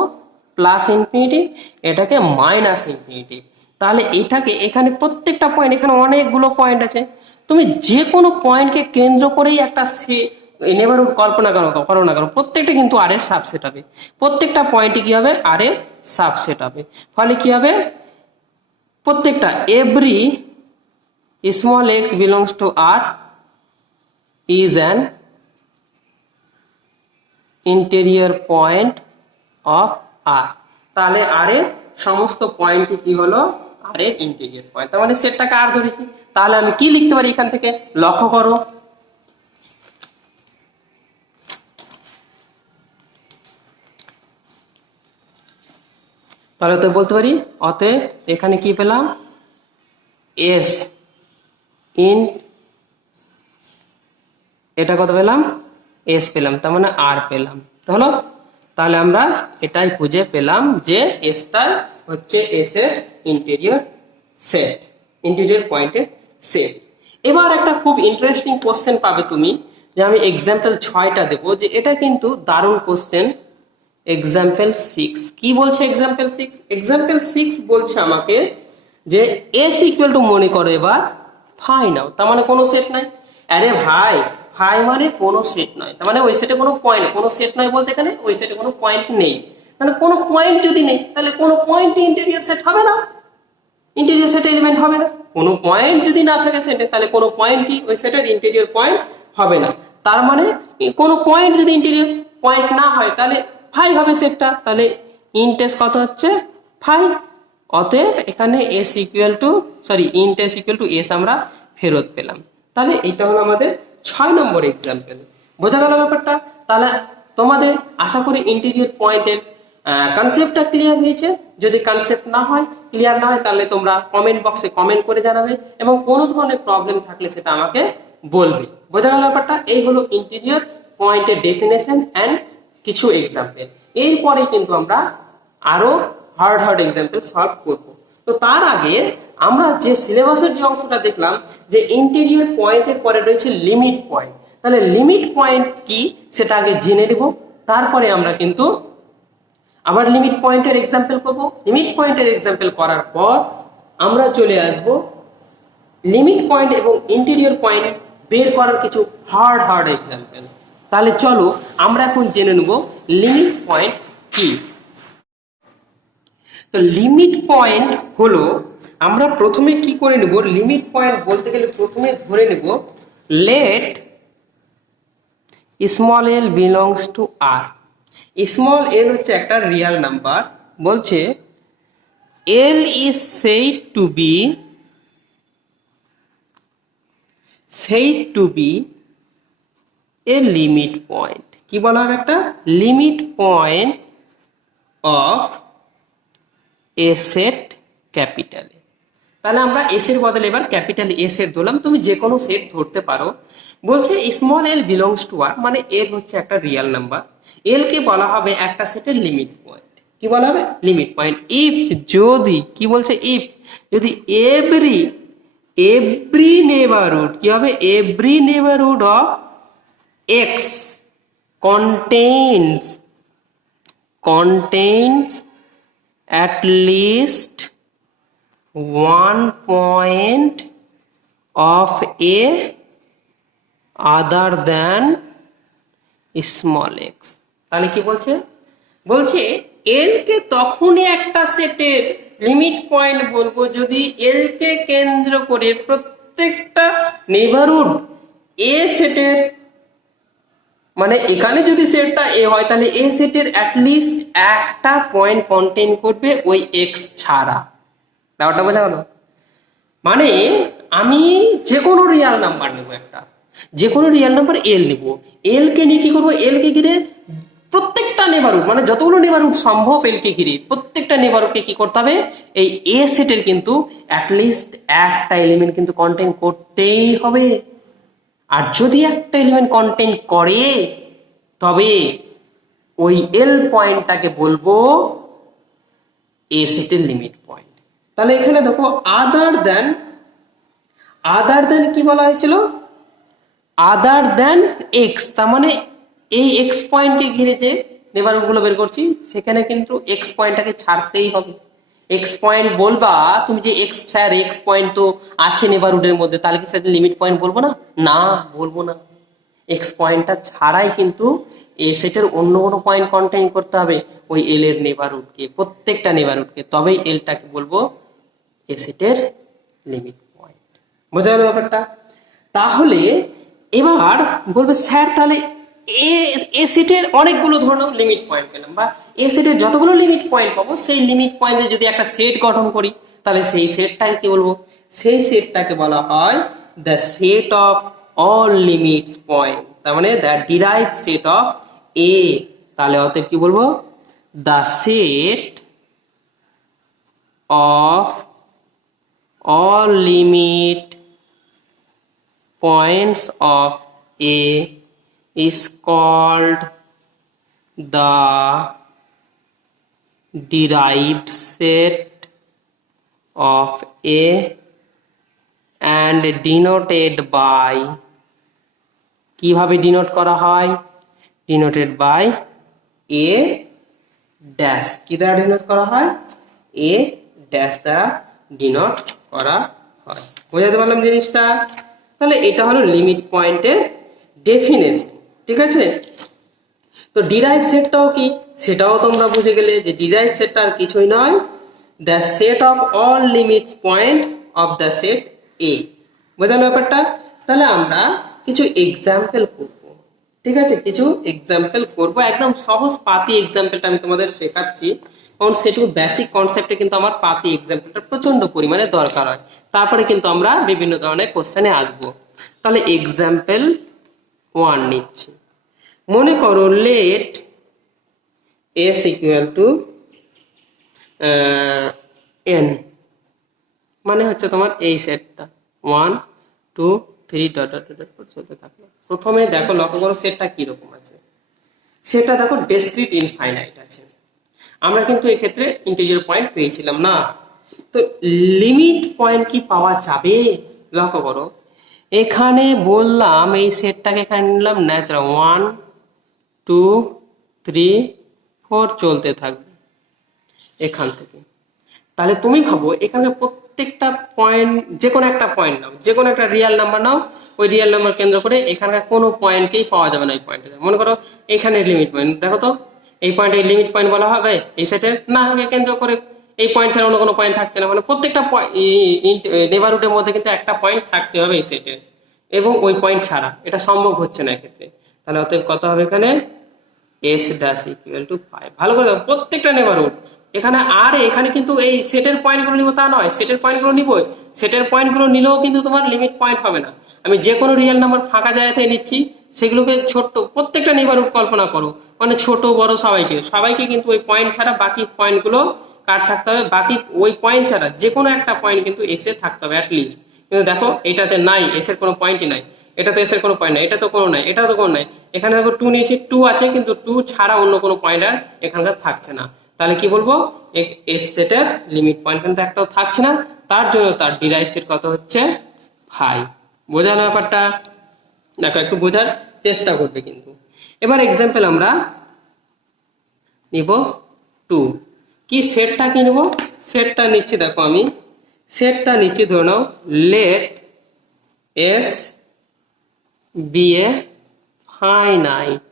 প্লাস ইনফিনিটি, এটাকে মাইনাস ইনফিনিটি। তাহলে এটাকে এখানে প্রত্যেকটা পয়েন্ট, এখানে অনেকগুলো পয়েন্ট আছে, তুমি যে কোনো পয়েন্টকে কেন্দ্র করেই একটা নেবারহুড কল্পনা করো না করো, প্রত্যেকটা কিন্তু আর এর সাবসেট হবে, প্রত্যেকটা পয়েন্টে কি হবে, আর এর সাবসেট হবে। ফলে কি হবে, প্রত্যেকটা every small x belongs to R is an interior point of R. তাহলে আর এর সমস্ত পয়েন্টই কি হলো, আর এর ইন্টেরিয়র পয়েন্ট। তার মানে সেটটাকে আর ধরেছি। তাহলে আমি কি লিখতে পারি এখান থেকে, লক্ষ্য করো, তাহলে তো বলতে পারি অতএব এখানে কি পেলাম, এস ইন, এটা কত পেলাম, এস পেলাম, তার মানে আর পেলাম। হলো? তাহলে আমরা এটাই খুঁজে পেলাম যে এসটা হচ্ছে এস এর ইন্টেরিয়র সেট, ইন্টেরিয়র পয়েন্টের সেট। এবার একটা খুব ইন্টারেস্টিং কোশ্চেন পাবে তুমি, যে আমি এক্সাম্পল 6টা দেবো, যে এটা কিন্তু দারুণ কোশ্চেন। এক্সাম্পল 6 কি বলছে? এক্সাম্পল 6 বলছে আমাকে যে এস ইকুয়াল টু, মনে করো এবার ফাই নাও, তার মানে কোনো সেট নাই। আরে ভাই, ফাই মানে কোনো সেট নয়, তার মানে ওই সেটে কোনো পয়েন্ট, কোনো সেট নয় বলতে এখানে ওই সেটে কোনো পয়েন্ট নেই। মানে কোনো পয়েন্ট যদি নেই, তাহলে কোনো পয়েন্টই ইন্টেরিয়র সেট হবে না, ইন্টেরিয়র সেট এলিমেন্ট হবে না। কোনো পয়েন্ট যদি না থাকে সেটে, তাহলে কোনো পয়েন্টই ওই সেটের ইন্টেরিয়র পয়েন্ট হবে না। তার মানে কোনো পয়েন্ট যদি ইন্টেরিয়র পয়েন্ট না হয়, তাহলে ফাই হবে সেটটা। তাহলে ইন্ট এস কত হচ্ছে? ফাই। অতএব এখানে S equal two, int S equal two S আমরা ফেরত পেলাম। তাহলে এটা হলো আমাদের 6 নম্বর এক্সাম্পল। বোঝা গেল ব্যাপারটা? তাহলে তোমাদের আশা করি ইন্টেরিয়র পয়েন্টের কনসেপ্টটা ক্লিয়ার হয়েছে। যদি কনসেপ্ট না হয়, ক্লিয়ার না হয়, তাহলে তোমরা কমেন্ট বক্সে কমেন্ট করে জানাবে, এবং কোনো ধরনের প্রবলেম থাকলে সেটা আমাকে বলবে। বোঝা গেল ব্যাপারটা? এই হলো ইন্টেরিয়র পয়েন্টের ডেফিনেশন অ্যান্ড কিছু এক্সাম্পল। এরপরে কিন্তু আমরা আরো হার্ড এক্সাম্পল সলভ করব। তো তার আগে আমরা যে সিলেবাসের যে অংশটা দেখলাম, যে ইন্টেরিয়র পয়েন্টের পরে রয়েছে লিমিট পয়েন্ট। তাহলে লিমিট পয়েন্ট কি সেটা আগে জেনে নেব, তারপরে আমরা কিন্তু আবার লিমিট পয়েন্টের এক্সাম্পল করব। লিমিট পয়েন্টের এক্সাম্পল করার পর আমরা চলে আসব লিমিট পয়েন্ট এবং ইন্টেরিয়র পয়েন্ট বের করার কিছু হার্ড এক্সাম্পল। তাহলে চলো আমরা এখন জেনে নেব লিমিট পয়েন্ট কি। তো লিমিট পয়েন্ট হলো, আমরা প্রথমে কি করে নেব, লিমিট পয়েন্ট বলতে গেলে প্রথমে ধরে নেব let small L belongs to R. Small L হচ্ছে একটা রিয়েল নাম্বার, বলছে L is said to be a limit point. কি বলা হবে? একটা limit point of a set capital. তাহলে আমরা এস এর বদলে এবার ক্যাপিটাল এ সেট ধরলাম, তুমি যে কোনো সেট ধরতে পারো। বলছে স্মল এল বিলংস টু আর, মানে এল হচ্ছে একটা রিয়েল নাম্বার, এল কে বলা হবে একটা সেটের লিমিট পয়েন্ট। কি বলা হবে? Limit point. ইফ, যদি, কি বলছে? ইফ যদি এভরি নেবারহুড, কি হবে? Every neighbourhood of x contains at least 1 point of a other than small x। তাহলে কি বলছে? বলছে এল কে তখনই একটা সেটের লিমিট পয়েন্ট বলবো যদি এল কে কেন্দ্র করে প্রত্যেকটা নেইবারহুড এ সেটের, মানে এখানে যদি সেটটা এ হয়, তাহলে এ সেটের অ্যাটলিস্ট একটা পয়েন্ট কন্টেইন করবে ওই এক্স ছাড়া। ব্যাপারটা বোঝা গেল? মানে আমি যে কোনো রিয়াল নাম্বার নেব, একটা যে কোনো রিয়াল নাম্বার এল নেব, এল কে নিয়ে কি করবো? এল কে ঘিরে প্রত্যেকটা নেবারহুড, মানে যতগুলো নেবারহুড সম্ভব এল কে ঘিরে প্রত্যেকটা নেবারহুডকে কি করতে হবে? এই এ সেটের কিন্তু অ্যাটলিস্ট একটা এলিমেন্ট কিন্তু কন্টেইন করতেই হবে। আর যদি একটা এলিমেন্ট কন্টেইন করে, তবে ওই এল পয়েন্টটাকে বলবো এ সেটের লিমিট পয়েন্ট। তাহলে এখানে দেখো আদার দেন কি বলা হয়েছিল? আদার দেন এক্স। তার মানে এই এক্স পয়েন্টকে ঘিরে যে নেবারহুড গুলো বের করছি, সেখানে কিন্তু এক্স পয়েন্টটাকে ছাড়তেই হবে। এক্স পয়েন্ট বলবা তুমি যে এক্স, স্যার এক্স পয়েন্ট তো আছে নেবারহুডের মধ্যে, তাহলে কি সেটা লিমিট পয়েন্ট বলবো না? না, বলবো না। এক্স পয়েন্টটা ছাড়াই কিন্তু এ সেটের অন্য কোনো পয়েন্ট কন্টেইন করতে হবে ওই এল এর নেবারহুডকে, প্রত্যেকটা নেবারহুডকে, তবেই এলটাকে বলবো এ সেটের লিমিট পয়েন্ট। বোঝা গেল ব্যাপারটা? তাহলে এবার বলবে স্যার তাহলে এ সেটের অনেকগুলো ধরনের লিমিট পয়েন্ট পেলাম, বা এ সেটের যতগুলো লিমিট পয়েন্ট পাবো সেই লিমিট পয়েন্টে যদি একটা সেট গঠন করি, তাহলে সেই সেটটাকে কি বলবো? সেই সেটটাকে বলা হয় the set of all limits point. তার মানে দ্য ডিরাইভ সেট অফ এ। তাহলে অতএব কি বলবো? The set of all limit points of A is called the derived set of A and denoted by, কিভাবে ডিনোট করা হয়, ডিনোটেড বাই এ ড্যাশ, কি দ্বারা ডিনোট করা হয়, এ ড্যাশ দ্বারা ডিনোট করা হয়। বোঝাতে পারলাম জিনিসটা? তাহলে এটা হলো লিমিট পয়েন্টের ডেফিনেশন, ঠিক আছে। তো ডিরাইভ সেটটাও কি, সেটাও তোমরা বুঝে গেলে যে ডিরাইভ সেটটা আর কিছুই নয়, the set of all limits point of the set A. বোঝালো ব্যাপারটা? তাহলে আমরা কিছু এক্সাম্পল করব, ঠিক আছে, কিছু এক্সাম্পল করব, একদম সহজ পাতি এক্সাম্পলটা আমি তোমাদের শেখাচ্ছি, কারণ সেটুকু বেসিক কনসেপ্টে কিন্তু আমার পাতি এক্সাম্পলটা প্রচন্ড পরিমাণে দরকার হয়, তারপরে কিন্তু আমরা বিভিন্ন ধরনের কোশ্চেনে আসবো। তাহলে এক্সাম্পল 1 নিচ্ছি। মনে করো let S equal to N, মানে হচ্ছে তোমার এই সেটটা 1 2 3 ডট ডট ডট চলতে থাকলো। প্রথমে দেখো, লক্ষ্য করো সেটটা কিরকম আছে। সেটা দেখো ডিসক্রিট ইনফাইনাইট আছে, আমরা কিন্তু এই ক্ষেত্রে ইন্টিজার পয়েন্ট পেয়েছিলাম না। তো লিমিট পয়েন্ট কি পাওয়া যাবে? লক্ষ্য করো, এখানে বললাম এই সেটটাকে এখানে নিলাম ন্যাচারাল 1 2 3 4 চলতে থাকবে এখান থেকে। তাহলে তুমি ভাবো এখানে প্রত্যেকটা পয়েন্ট, যে কোনো একটা পয়েন্ট নাও, যে কোনো একটা রিয়েল নাম্বার নাও, ওই রিয়েল নাম্বার কেন্দ্র করে এখানকার কোনো পয়েন্টকেই পাওয়া যাবে না। এই পয়েন্টে মনে করো এখানে লিমিট পয়েন্ট, দেখো তো এই পয়েন্টে লিমিট পয়েন্ট বলা হবে এই সেটের না, কেন্দ্র করে এই পয়েন্ট ছাড়া অন্য কোনো পয়েন্ট থাকছে না, মানে প্রত্যেকটা নেবারহুডের মধ্যে কিন্তু একটা পয়েন্ট থাকতে হবে এই সেটের, এবং ওই পয়েন্ট ছাড়া এটা সম্ভব হচ্ছে না এক্ষেত্রে। তাহলে অতএব কত হবে এখানে, এস ড্যাশ ইকুয়াল টু 5। ভালো করে দেখো প্রত্যেকটা নেবারহুড এখানে, আর এখানে কিন্তু এই সেটের পয়েন্টগুলো নিব তা নয়, সেটের পয়েন্টগুলো নিবই, সেটের পয়েন্টগুলো নিলেও কিন্তু তোমার লিমিট পয়েন্ট হবে না। আমি যে কোনো রিয়েল নাম্বার ফাঁকা জায়গা থেকে নিচ্ছি, সেগুলোকে ছোট্ট প্রত্যেকটা নেবারহুড কল্পনা করো, মানে ছোট বড় সবাইকে কিন্তু ওই পয়েন্ট ছাড়া বাকি পয়েন্টগুলো কার থাকতে হবে, বাকি ওই পয়েন্ট ছাড়া যে কোনো একটা পয়েন্ট কিন্তু এস এ থাকতে হবে অ্যাটলিস্ট। কিন্তু দেখো এটাতে নাই, এস এর কোনো পয়েন্টই নাই, এটা তো এস এর কোনো পয়েন্ট নাই, এটা তো কোনো নাই, এটাও তো কোনো নাই। এখানে দেখো 2 নিয়েছি, 2 আছে, কিন্তু 2 ছাড়া অন্য কোনো পয়েন্ট আর এখানকার থাকছে না। তাহলে কি বলবো, এস সেটের লিমিট পয়েন্ট কিন্তু একটাও থাকছে না, তার জন্য তার ডিরাইভ সেট কত হচ্ছে 5। বোঝানো ব্যাপারটা? দেখো একটু বোঝার চেষ্টা করবে কিন্তু। এবার এক্সাম্পল আমরা নিব 2। কি সেটটা কি নেব, সেটটা নিচ্ছি, দেখো আমি সেটটা নিচ্ছি, ধরে নাও let S be a finite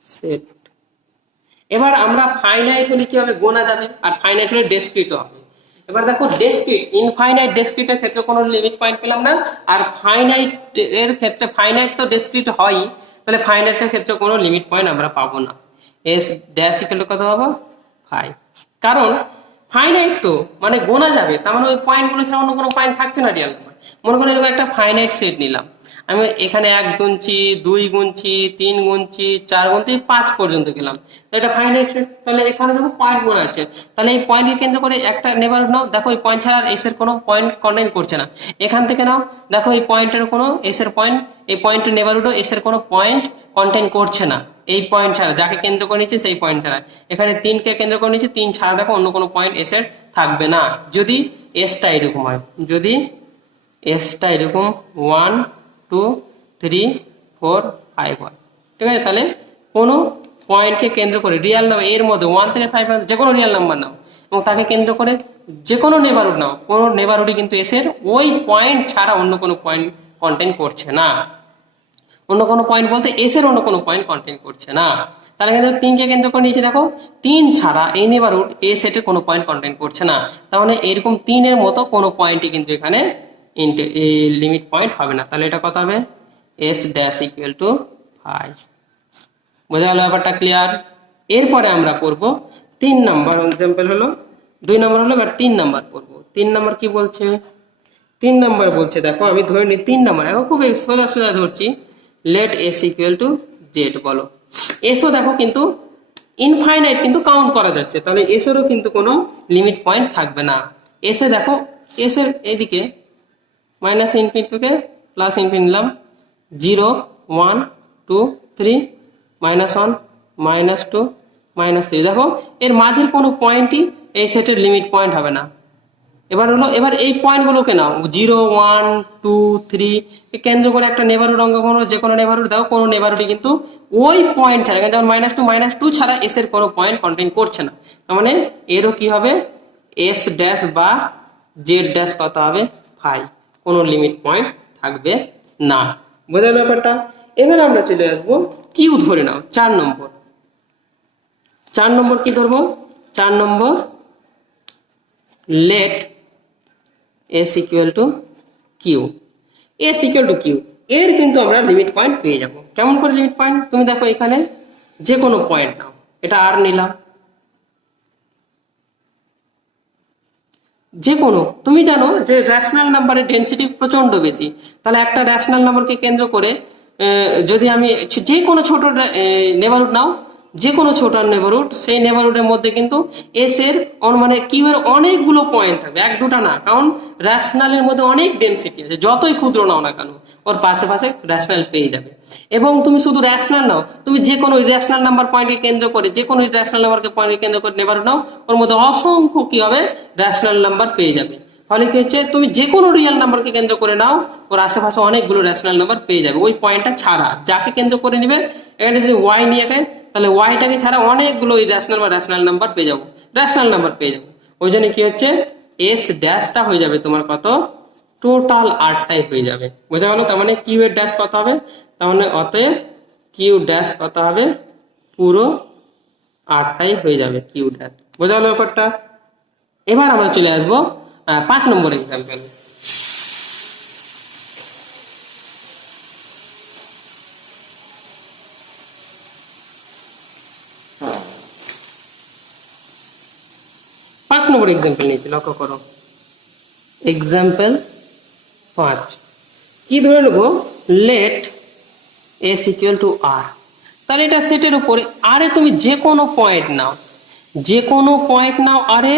set. এবার আমরা ফাইনাইট হলে কি হবে, গোনা যাবে, আর ফাইনাইট হলে ডেসক্রিটও হবে। এবার দেখো ডেসক্রিট, ইনফাইনাইট ডেসক্রিটের ক্ষেত্রে কোনো লিমিট পয়েন্ট পেলাম না, আর ফাইনাইট এর ক্ষেত্রে, ফাইনাইট তো ডেসক্রিট হয়ই, তাহলে ফাইনাইটের ক্ষেত্রে কোনো লিমিট পয়েন্ট আমরা পাবো না। এস ড্যাশ ইকুয়াল টু কত হবে 5, কারণ ফাইনাইট তো মানে গোনা যাবে, তার মানে ওই পয়েন্টগুলো ছাড়া অন্য কোনো পয়েন্ট থাকছে না রিয়াল নাম্বার। মনে করো এরকম একটা ফাইনাইট সেট নিলাম, আমি এখানে 1 গুনছি, 2 গুনছি, 3 গুনছি, 4 গুনতে 5 পর্যন্ত গেলাম, এটা ফাইনাইট সেট। তাহলে এখানে দেখো পয়েন্ট গোনা আছে, তাহলে এই পয়েন্টকে কেন্দ্র করে একটা নেবারহুড নাও, দেখো এই পয়েন্ট ছাড়া আর এস এর কোনো পয়েন্ট কন্টেইন করছে না। এখান থেকে নাও, দেখো এই পয়েন্টের কোনো এস এর পয়েন্ট, এই পয়েন্টের নেবারহুডও এস এর কোনো পয়েন্ট কন্টেইন করছে না, এই পয়েন্ট ছাড়া, যাকে কেন্দ্র করে নিচ্ছে সেই পয়েন্ট ছাড়া। এখানে 3 কে কেন্দ্র করে নিচ্ছে, 3 ছাড়া দেখো অন্য কোনো পয়েন্ট এস এর থাকবে না, যদি এসটা এরকম হয়, যদি এসটা এরকম 1 2 3 4 5 হয়, ঠিক আছে। তাহলে কোনো পয়েন্টকে কেন্দ্র করে রিয়েল নাম্বার এর মধ্যে 1 থেকে 5 যে কোনো রিয়েল নাম্বার নাও, এবং তাকে কেন্দ্র করে যে কোনো নেবারহুড নাও, কোনো নেবারহুডই কিন্তু এস এর ওই পয়েন্ট ছাড়া অন্য কোনো পয়েন্ট কন্টেইন করছে না। অন্য কোনো পয়েন্ট বলতে এস এর অন্য কোনো পয়েন্ট কন্টেইন করছে না। তাহলে কিন্তু 3 কে কেন্দ্র করে নিয়েছে, দেখো 3 ছাড়া এই নেবারহুড এ সেটের কোনো পয়েন্ট কন্টেইন করছে না, তাহলে এরকম 3 এর মতো কোনো পয়েন্টই কিন্তু এখানে লিমিট পয়েন্ট হবে না। তাহলে এটা কত হবে, এস ড্যাশ ইকুয়াল টু 5। বোঝা গেল ব্যাপারটা? ক্লিয়ার? এরপরে আমরা পড়ব 3 নাম্বার এক্সাম্পল, হলো 2 নাম্বার হলো, এবার 3 নাম্বার পড়ব। 3 নাম্বার কি বলছে, 3 নাম্বার বলছে, দেখো আমি ধরে নিই 3 নাম্বার, এখন খুব সোজা সোজা ধরছি, let S equal to Z. বলো এসও দেখো কিন্তু ইনফাইনাইট কিন্তু কাউন্ট করা যাচ্ছে, তাহলে এসেরও কিন্তু কোনো লিমিট পয়েন্ট থাকবে না। এসে দেখো এসের এইদিকে মাইনাস ইনফিনিটি থেকে প্লাস ইনফিনিটি নিলাম, 0 1 2 3 -1 -2 -3। দেখো এর মাঝের কোনো পয়েন্টই এই সেটের লিমিট পয়েন্ট হবে না। এবার এই পয়েন্টগুলোকে নাও 0 1 2 3 কেন্দ্র করে একটা নেবারহুড অঙ্ক করো, যে কোনো নেবারহুড দাও, কোনো নেবারহুডই কিন্তু ওই পয়েন্ট ছাড়া, যেমন -2 ছাড়া এস এর কোনো পয়েন্ট কন্টেইন করছে না, তার মানে এরও কি হবে এস ড্যাশ বা জেড ড্যাশ কত হবে 5, কোনো লিমিট পয়েন্ট থাকবে না। বোঝা গেল ব্যাপারটা? এবার আমরা চলে আসবো কিউ ধরে নাও 4 নম্বর। 4 নম্বর কি ধরবো? 4 number let S equal to Q. S equal to Q এর কিন্তু আমরা লিমিট পয়েন্ট পেয়ে যাব। কেমন করে লিমিট পয়েন্ট? তুমি দেখো এখানে যে কোনো পয়েন্ট নাও, এটা আর নিলাম, যে কোনো, তুমি জানো যে রেশনাল নাম্বারের ডেনসিটি প্রচন্ড বেশি, তাহলে একটা রেশনাল নাম্বারকে কেন্দ্র করে যদি আমি যে কোনো ছোট নেবারহুড নাও, যে কোনো ছোট নেবারহুড, সেই নেবারহুডের মধ্যে কিন্তু এস এর মানে কিউ এর অনেকগুলো পয়েন্ট থাকবে, এক দুটা না, কারণ রেশনালের মধ্যে অনেক ডেনসিটি আছে, যতই ক্ষুদ্র নাও না কেন ওর পাশে পাশে রেশনাল পেয়ে যাবে। এবং তুমি শুধু রেশনাল নাও, তুমি যে কোনো ইরেশনাল নাম্বার পয়েন্টকে কেন্দ্র করে, যে কোনো ইরেশনাল নাম্বারকে পয়েন্টকে কেন্দ্র করে নেবারহুড নাও, ওর মধ্যে অসংখ্য কি হবে রেশনাল নাম্বার পেয়ে যাবে। ফলে কি হচ্ছে, তুমি যে কোনো রিয়েল নাম্বারকে কেন্দ্র করে নাও, ওর আশেপাশে অনেকগুলো রেশনাল নাম্বার পেয়ে যাবে ওই পয়েন্টটা ছাড়া। যাকে কেন্দ্র করে নিবে, এখানে যদি ওয়াই নিয়ে যায়, তাহলে ওয়াইটাকে ছাড়া অনেকগুলো ইরেশনাল বা রেশনাল নাম্বার পেয়ে যাবো, রেশনাল নাম্বার পেয়ে যাবো। ওই জন্য কি হচ্ছে, এস ড্যাশটা হয়ে যাবে তোমার কত, টোটাল 8টাই হয়ে যাবে। বোঝা গেল? তার মানে কিউ এর ড্যাশ কত হবে, তার মানে অতএব কিউ ড্যাশ কত হবে, পুরো 8টাই হয়ে যাবে কিউ ড্যাশ। বোঝা গেল ব্যাপারটা? এবার আমরা চলে আসবো 5 নম্বর এক্সাম্পল। পাঁচ নম্বর এক্সাম্পল নিয়েছি, লক্ষ্য করো এক্সাম্পল 5। কি ধরে নেবো, লেট এস ইকুয়াল টু আর। তাহলে এটা সেটের উপরে, আরে তুমি যে কোনো পয়েন্ট নাও, যে কোনো পয়েন্ট নাও, আরে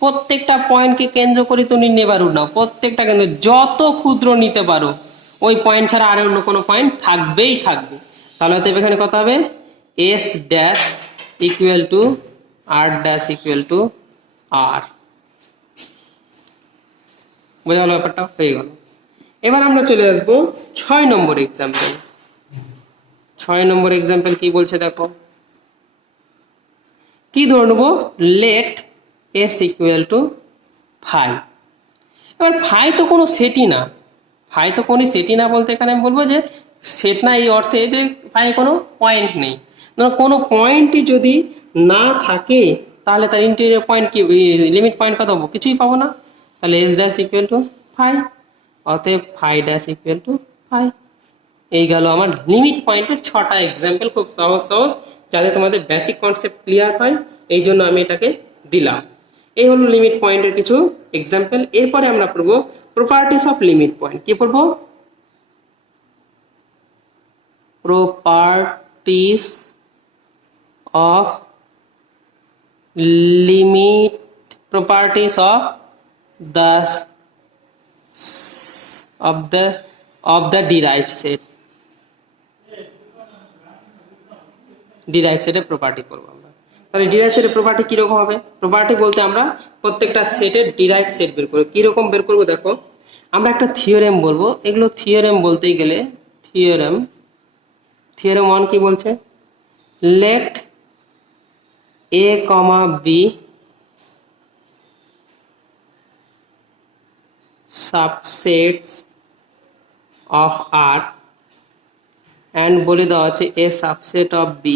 প্রত্যেকটা পয়েন্টকে কেন্দ্র করে তুমি নেবারহুড নাও, প্রত্যেকটা কেন্দ্র যত ক্ষুদ্র নিতে পারো, ওই পয়েন্ট ছাড়া আর অন্য কোনো পয়েন্ট থাকবেই থাকবে। তাহলে হয়তো এখানে কত হবে, S dash equal to R dash equal to R. বোঝা গেল ব্যাপারটা? হয়ে গেল। এবার আমরা চলে আসবো 6 নম্বর এক্সাম্পল। 6 নম্বর এক্সাম্পল কি বলছে দেখো, কি ধরে নেবো, লেট এস ইকুয়াল টু 5। এবার 5 তো কোনো সেটই না, 5 তো কোনো সেটই না বলতে এখানে আমি বলবো যে সেট না এই অর্থে যে 5 কোনো পয়েন্ট নেই। কোনো পয়েন্টই যদি না থাকে, তাহলে তার ইন্টেরিয়র পয়েন্ট কি, লিমিট পয়েন্ট কত হবো, কিছুই পাবো না। তাহলে এস ড্যাশ ইকুয়াল টু 5, অতএব 5 ড্যাশ ইকুয়াল টু 5। এই গেল আমার লিমিট পয়েন্টের 6টা এক্সাম্পল, খুব সহজ সহজ, যাতে তোমাদের বেসিক কনসেপ্ট ক্লিয়ার হয়, এই জন্য আমি এটাকে দিলাম। এই হলো লিমিট পয়েন্টের কিছু এক্সাম্পল। এরপরে আমরা পড়বো প্রপার্টিস অফ লিমিট পয়েন্ট। কি পড়বো? Properties of limit, properties of the of the derived set, derived সেটের প্রপার্টি করব আমরা। তাহলে derived সেটের প্রপার্টি কি রকম হবে? প্রপার্টি বলতে আমরা প্রত্যেকটা সেটের derived সেট বের করব। কি রকম বের করব দেখো, আমরা একটা থিওরেম বলবো, এগুলো থিওরেম বলতেই গেলে থিওরেম 1 কি বলছে, let a, b subsets of R and বলে দেওয়া আছে a subset of B,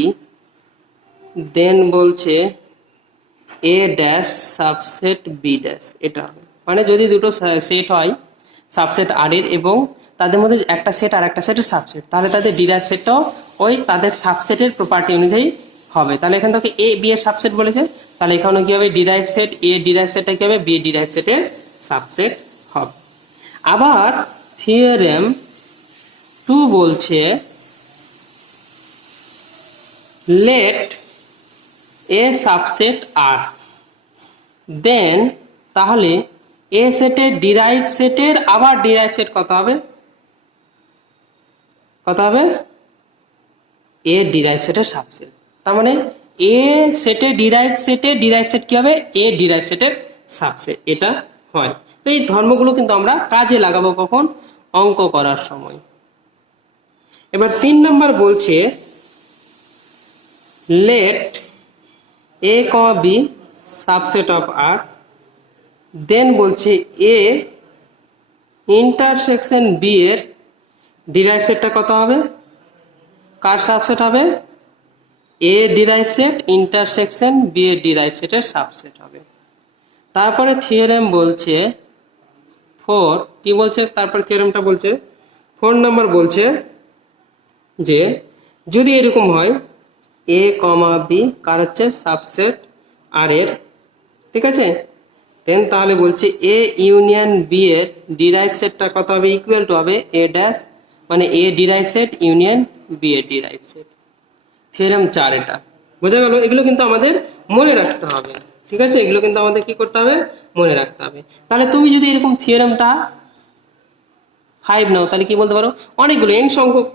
দেন বলছে a dash subset B dash। এটা হবে মানে যদি দুটো সেট হয় সাবসেট আর এর এবং তাদের মধ্যে একটা সেট আর একটা সেটের সাবসেট, তাহলে তাদের ডিরাইভ সেটটাও ওই তাদের সাবসেটের প্রপার্টি অনুযায়ী হবে। তাহলে এখান থেকে এ বি এর সাবসেট বলেছে, তাহলে এখানে কি হবে, ডিরাইভ সেট এ ডিরাইভ সেটটা কি হবে, বি ডিরাইভ সেটের সাবসেট হবে। আবার থিওরেম 2 বলছে let a subset R, দেন তাহলে এ সেটের ডিরাইভ সেটের আবার ডিরাইভ সেট কত হবে, কত হবে, এ ডিরাইভ সেটের সাবসেট। তার মানে এ সেটে ডিরাইভ সেট কি হবে, এ ডিরাইভ সেটের সাবসেট, এটা হয়। তো এই ধর্মগুলো কিন্তু আমরা কাজে লাগাবো কখন, অঙ্ক করার সময়। এবার 3 নাম্বার বলছে let A comma B subset of R, then বলছে এ ইন্টারসেকশন বি এর ডিরাইভ সেটটা কত হবে, কার সাবসেট হবে, A derive set intersection B এর ডিরাইভ সেটের সাবসেট হবে। তারপরে থিওরেম বলছে 4, কি বলছে, তারপরে থিওরেমটা বলছে 4 নাম্বার বলছে যে যদি এরকম হয় এ কমা বি কার হচ্ছে সাবসেট আর এর, ঠিক আছে, দেন তাহলে বলছে এ ইউনিয়ন বি এর ডিরাইভ সেটটা কত হবে, ইকুয়াল টু হবে এ ড্যাশ, মানে এ ডিরাইভ সেট ইউনিয়ন বি এর ডিরাইভ সেট। থিওরেম 4 এটা বোঝা গেল। এগুলো কিন্তু আমাদের মনে রাখতে হবে, ঠিক আছে, এগুলো কিন্তু আমাদের কি করতে হবে, মনে রাখতে হবে। তাহলে তুমি যদি এরকম থিওরেমটা 5 নাও তাহলে কি বলতে পারো, অনেকগুলো এন সংখ্যক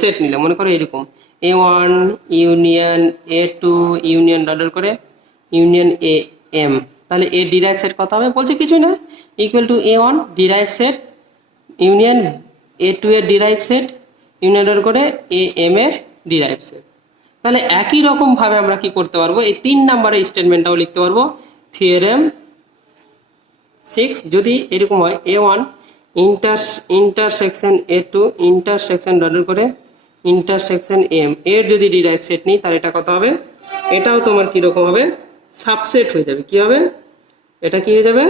সেট নিলে, মনে করো এরকম A1 union A2 union dot করে ইউনিয়ন AM, তাহলে এ ডিরাইভ সেট কত হবে, বলছে কিছুই না, equal to A1 derive set union A2 এর ডিরাইভ সেট ইউনিয়ন ডট করে AM এর ডিরাইভ সেট। তাহলে একই রকম ভাবে আমরা কি করতে পারবো, এই 3 নম্বরের স্টেটমেন্টটাও লিখতে পারবো। থিওরেম 6 যদি এরকম হয় A1 intersection A2 intersection dot করে ইন্টারসেকশন AM এর যদি ডিরাইভ সেট নিই তাহলে এটা কত হবে, এটাও তোমার কি রকম হবে, সাবসেট হয়ে যাবে। কি হবে, এটা কি হয়ে যাবে,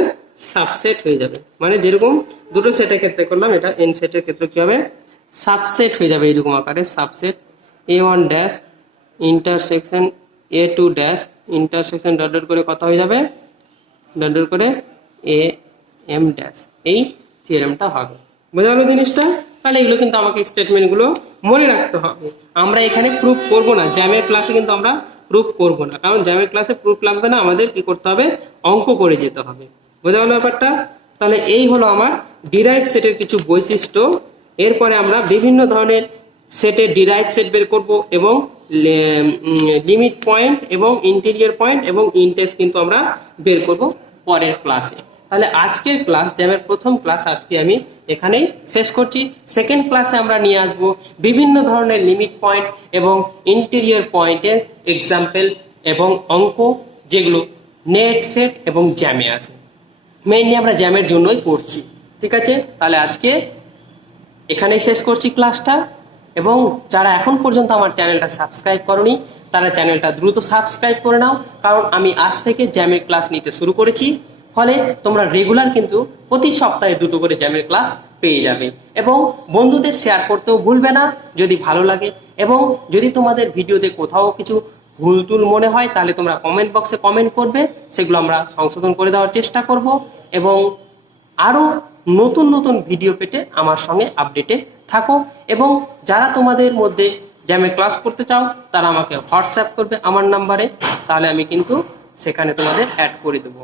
সাবসেট হয়ে যাবে। মানে যেরকম দুটো সেটের ক্ষেত্রে করলাম, এটা এন সেটের ক্ষেত্রে কি হবে, সাবসেট হয়ে যাবে এরকম আকারে, subset A1 dash intersection A2 dash intersection dot dot করে কত হয়ে যাবে, ডট ডট করে AM ড্যাশ। এই থিওরেমটা হবে, বোঝা গেল জিনিসটা। তাহলে এগুলো কিন্তু আমাকে স্টেটমেন্টগুলো মনে রাখতে হবে। আমরা এখানে প্রুফ করব না, জ্যামের ক্লাসে কিন্তু আমরা প্রুফ করব না, কারণ জ্যামের ক্লাসে প্রুফ লাগবে না, আমাদের কি করতে হবে, অঙ্ক করে যেতে হবে। বোঝা গেল ব্যাপারটা। তাহলে এই হলো আমার ডিরাইভ সেটের কিছু বৈশিষ্ট্য। এরপরে আমরা বিভিন্ন ধরনের সেটের ডিরাইভ সেট বের করব এবং লিমিট পয়েন্ট এবং ইন্টেরিয়র পয়েন্ট এবং ইনটেক্স কিন্তু আমরা বের করব পরের ক্লাসে। তাহলে আজকের ক্লাস, জ্যামের প্রথম ক্লাস আজকে আমি এখানেই শেষ করছি। সেকেন্ড ক্লাসে আমরা নিয়ে আসব বিভিন্ন ধরনের লিমিট পয়েন্ট এবং ইন্টেরিয়র পয়েন্টের এক্সাম্পল এবং অঙ্ক, যেগুলো নেট সেট এবং জ্যামে আছে। মেইনলি আমরা জ্যামের জন্যই পড়ছি, ঠিক আছে। তাহলে আজকে এখানেই শেষ করছি ক্লাসটা, এবং যারা এখন পর্যন্ত আমার চ্যানেলটা সাবস্ক্রাইব করনি তারা চ্যানেলটা দ্রুত সাবস্ক্রাইব করে নাও, কারণ আমি আজ থেকে জ্যামের ক্লাস নিতে শুরু করেছি। ফলে তোমরা রেগুলার কিন্তু প্রতি সপ্তাহে 2টো করে জ্যামের ক্লাস পেয়ে যাবে, এবং বন্ধুদের শেয়ার করতেও ভুলবে না যদি ভালো লাগে। এবং যদি তোমাদের ভিডিওতে কোথাও কিছু ভুল টুল মনে হয় তাহলে তোমরা কমেন্ট বক্সে কমেন্ট করবে, সেগুলো আমরা সংশোধন করে দেওয়ার চেষ্টা করব। এবং আরও নতুন নতুন ভিডিও পেতে আমার সঙ্গে আপডেটে থাকো। এবং যারা তোমাদের মধ্যে জ্যামে ক্লাস করতে চাও তারা আমাকে হোয়াটসঅ্যাপ করবে আমার নাম্বারে, তাহলে আমি কিন্তু সেখানে তোমাদের অ্যাড করে দেবো।